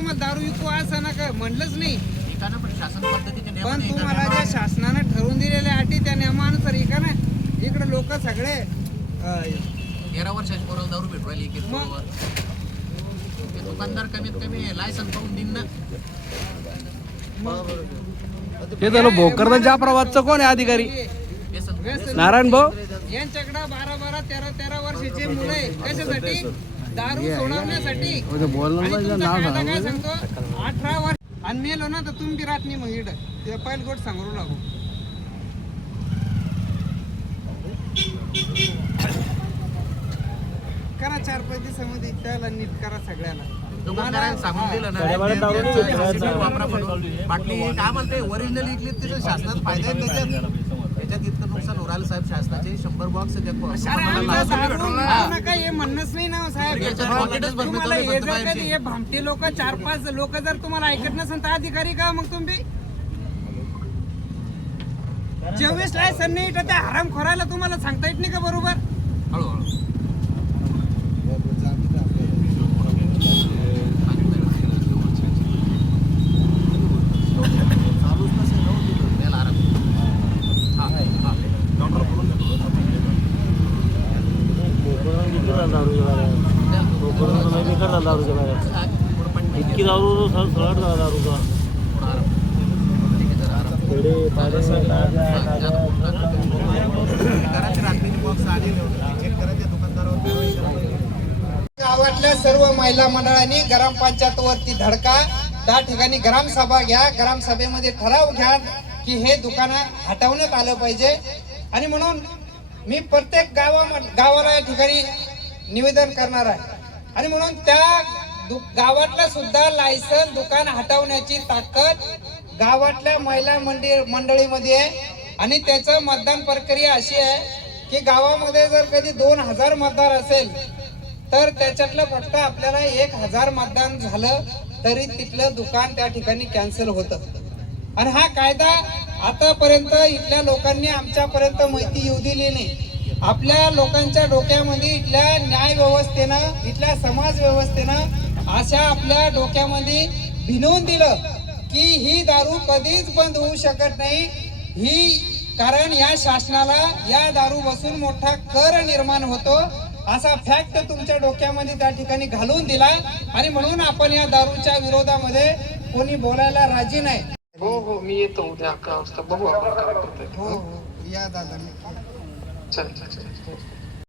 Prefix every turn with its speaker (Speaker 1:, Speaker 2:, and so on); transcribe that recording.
Speaker 1: तुम्हाला दारू विकू असं ना का म्हणलंच नाही.
Speaker 2: पण शासन पद्धतीचे
Speaker 1: पण
Speaker 2: नियमाने एका
Speaker 1: तुम्हाला ज्या शासनानं ठरवून दिलेल्या अटी त्या नियमानुसार का ना इकडे लोक सगळे अं,
Speaker 2: तेरा वर्षाची पोराला दारू भेटू राहिली ते दुकानदार कमीत कमी लायसन पाहून देईन ना.
Speaker 3: हे झालं भोकरदन जाफराबादचं कोण आहे अधिकारी?
Speaker 2: व्यसन-
Speaker 3: नारायण भाऊ?
Speaker 1: यांच्याकडे बारा बारा तेरा तेरा वर्षाचे मुलं आहे. कशासाठी? दारू सोडवण्यासाठी
Speaker 3: म्हणजे
Speaker 1: आणि तुमचा कायदा काय. सांगतो अठरा वर्ष आणि मेलो ना तर तुम्ही राहत नाही मग इकडं ते पहिल गोट सांगू लागू करा चार पाच दिवसामध्ये त्याला नीट करा सगळ्याला
Speaker 2: दुकानदाराने सांगून
Speaker 1: हा.
Speaker 2: दिलं ना वापरा बाटली काय म्हणते ओरिजिनल इकली त्याच्या शासनात फायदा आहे त्याच्यात त्याच्यात इतकं नुकसान उराल साहेब शासनाचे. शंभर बॉक्स
Speaker 1: म्हणणंच नाही ना साहेब. हे भामटे लोक चार पाच लोक जर तुम्हाला ऐकत नसेल तर अधिकारी का मग तुम्ही? चोवीस लायसन नाही तर त्या हराम खोराला तुम्हाला सांगता येत नाही का बरोबर
Speaker 2: हळूहळू याला आराम. हा, हा. पुढं पण नाही.
Speaker 3: इतकी दारू सगळं दारू का
Speaker 2: पुढं आराम. ठीक आहे, जरा आराम. घराचे रात्रीचे बॉक्स आलेले होते चेक करा त्या दुकानदारावर कारवाई करा.
Speaker 1: गावातल्या सर्व महिला मंडळांनी ग्रामपंचायत वरती धडका. त्या ठिकाणी ग्रामसभा घ्या. ग्रामसभेमध्ये ठराव घ्या की हे दुकानं हटवण्यात आलं पाहिजे. आणि म्हणून मी प्रत्येक गावा गावाला या ठिकाणी निवेदन करणार आहे. आणि म्हणून त्या दु- सुद्धा लायसन दुकान हटवण्याची ताकद गावातल्या महिला मंडळी मंडळीमध्ये आहे. आणि त्याचं मतदान प्रक्रिया अशी आहे की गावामध्ये जर कधी दोन हजार मतदार असेल तर त्याच्यातलं फक्त आपल्याला एक हजार मतदान झालं तरी तिथलं दुकान त्या ठिकाणी कॅन्सल होतं. आणि हा कायदा आतापर्यंत इथल्या लोकांनी आमच्यापर्यंत माहिती येऊ दिली नाही. आपल्या लोकांच्या डोक्यामध्ये इथल्या न्याय व्यवस्थेनं इथल्या समाज व्यवस्थेनं अशा आपल्या डोक्यामध्ये भिनवून दिलं की ही दारू कधीच बंद होऊ शकत नाही. ही कारण या शासनाला या दारू बसून मोठा कर निर्माण होतो. असा फॅक्ट तुमच्या डोक्यामध्ये त्या ठिकाणी घालून दिला. आणि म्हणून आपण या दारूच्या विरोधामध्ये कोणी बोलायला राजी नाही.
Speaker 4: हो हो मी येतो उद्या अकरा वाजता. बघू आपण काय करतोय.
Speaker 1: हो हो या दादा
Speaker 4: Sorry.